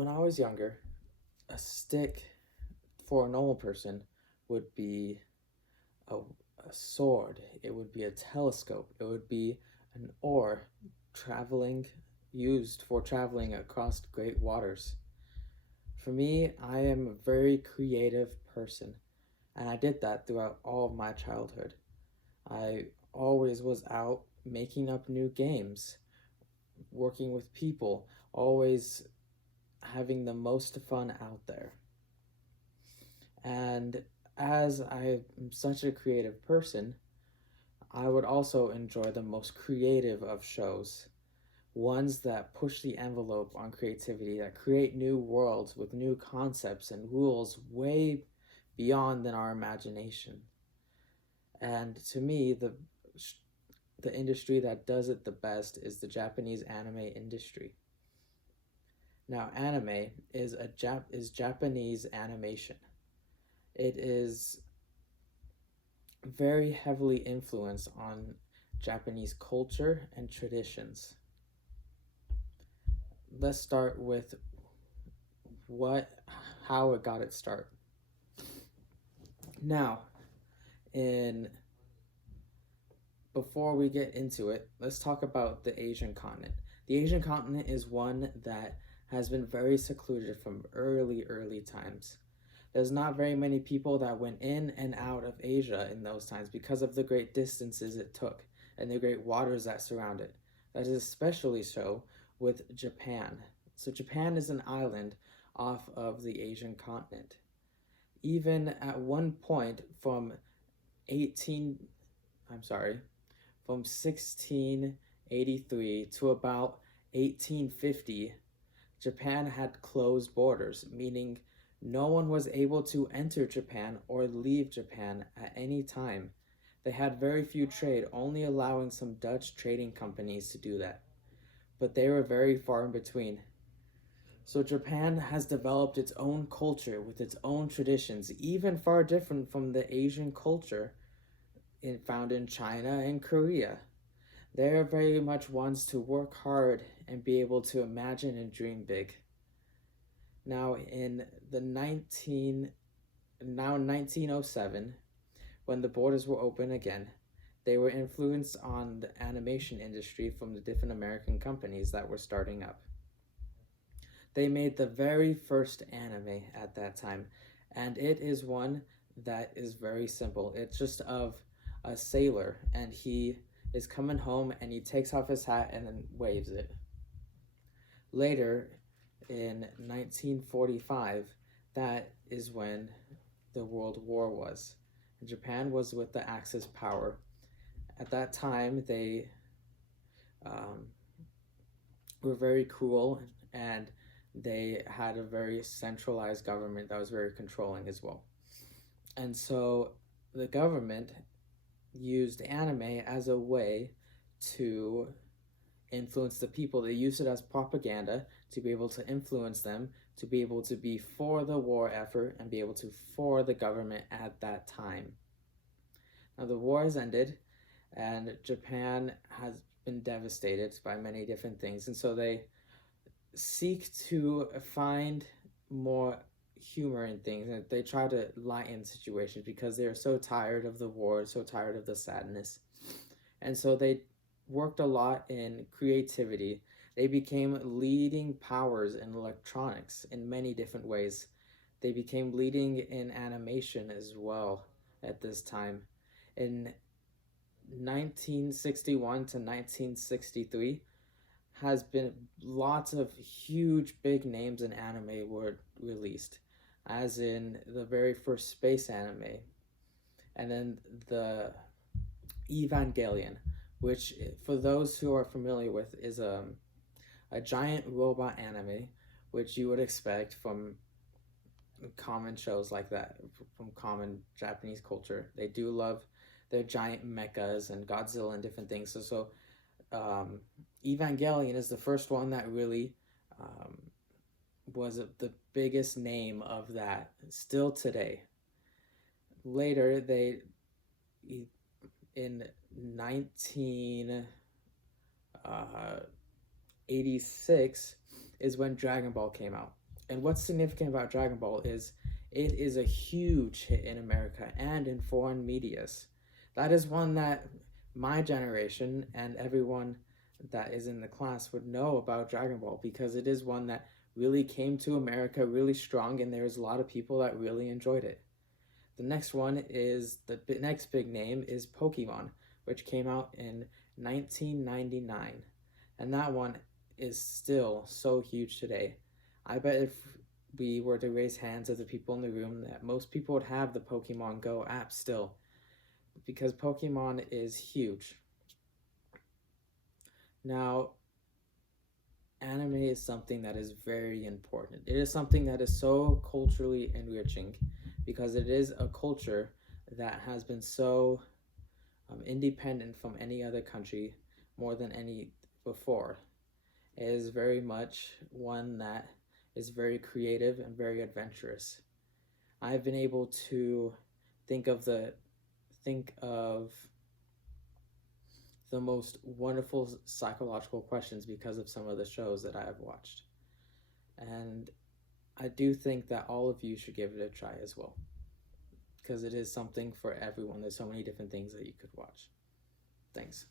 When I was younger, a stick for a normal person would be a, a sword, it would be a telescope, it would be an oar traveling, used for traveling across great waters. For me, I am a very creative person, and I did that throughout all of my childhood. I always was out making up new games, working with people, always having the most fun out there. And as I am such a creative person, I would also enjoy the most creative of shows. Ones that push the envelope on creativity, that create new worlds with new concepts and rules way beyond than our imagination. And to me, the industry that does it the best is the Japanese anime industry. Now, anime is Japanese animation. It is very heavily influenced on Japanese culture and traditions. Let's start with what how it got its start. Now, in before we get into it, let's talk about the Asian continent. The Asian continent is one that has been very secluded from early times. There's not very many people that went in and out of Asia in those times because of the great distances it took and the great waters that surround it. That is especially so with Japan. So Japan is an island off of the Asian continent. Even at one point from 18 I'm sorry, from 1683 to about 1850, Japan had closed borders, meaning no one was able to enter Japan or leave Japan at any time. They had very few trade, only allowing some Dutch trading companies to do that. But they were very far in between. So Japan has developed its own culture with its own traditions, even far different from the Asian culture found in China and Korea. They're very much ones to work hard and be able to imagine and dream big. Now in the 1907, when the borders were open again, they were influenced on the animation industry from the different American companies that were starting up. They made the very first anime at that time, and it is one that is very simple. It's just of a sailor, and he is coming home and he takes off his hat and then waves it. Later, in 1945, that is when the World War was. Japan was with the Axis power. At that time, they were very cruel, and they had a very centralized government that was very controlling as well. And so the government used anime as a way to influence the people. They used it as propaganda to be able to influence them, to be able to be for the war effort and be able to for the government at that time. Now the war has ended and Japan has been devastated by many different things, and so they seek to find more humor in things, and they try to lighten situations because they are so tired of the war, so tired of the sadness. And so they worked a lot in creativity. They became leading powers in electronics in many different ways. They became leading in animation as well at this time. In 1961 to 1963 has been lots of huge big names in anime were released, as in the very first space anime, and then the Evangelion, which for those who are familiar with is a giant robot anime, which you would expect from common shows like that, from common Japanese culture. They do love their giant mechas and Godzilla and different things. So Evangelion is the first one that really was the biggest name of that still today. Later, they in 1986 is when Dragon Ball came out. And what's significant about Dragon Ball is it is a huge hit in America and in foreign medias. That is one that my generation and everyone that is in the class would know about Dragon Ball, because it is one that really came to America really strong, and there's a lot of people that really enjoyed it. The next one is the next big name is Pokemon, which came out in 1999. And that one is still so huge today. I bet if we were to raise hands of the people in the room, that most people would have the Pokemon Go app still, because Pokemon is huge. Now, anime is something that is very important. It is something that is so culturally enriching, because it is a culture that has been so independent from any other country more than any before. It is very much one that is very creative and very adventurous. I've been able to think of the most wonderful psychological questions because of some of the shows that I have watched. And I do think that all of you should give it a try as well, because it is something for everyone. There's so many different things that you could watch. Thanks.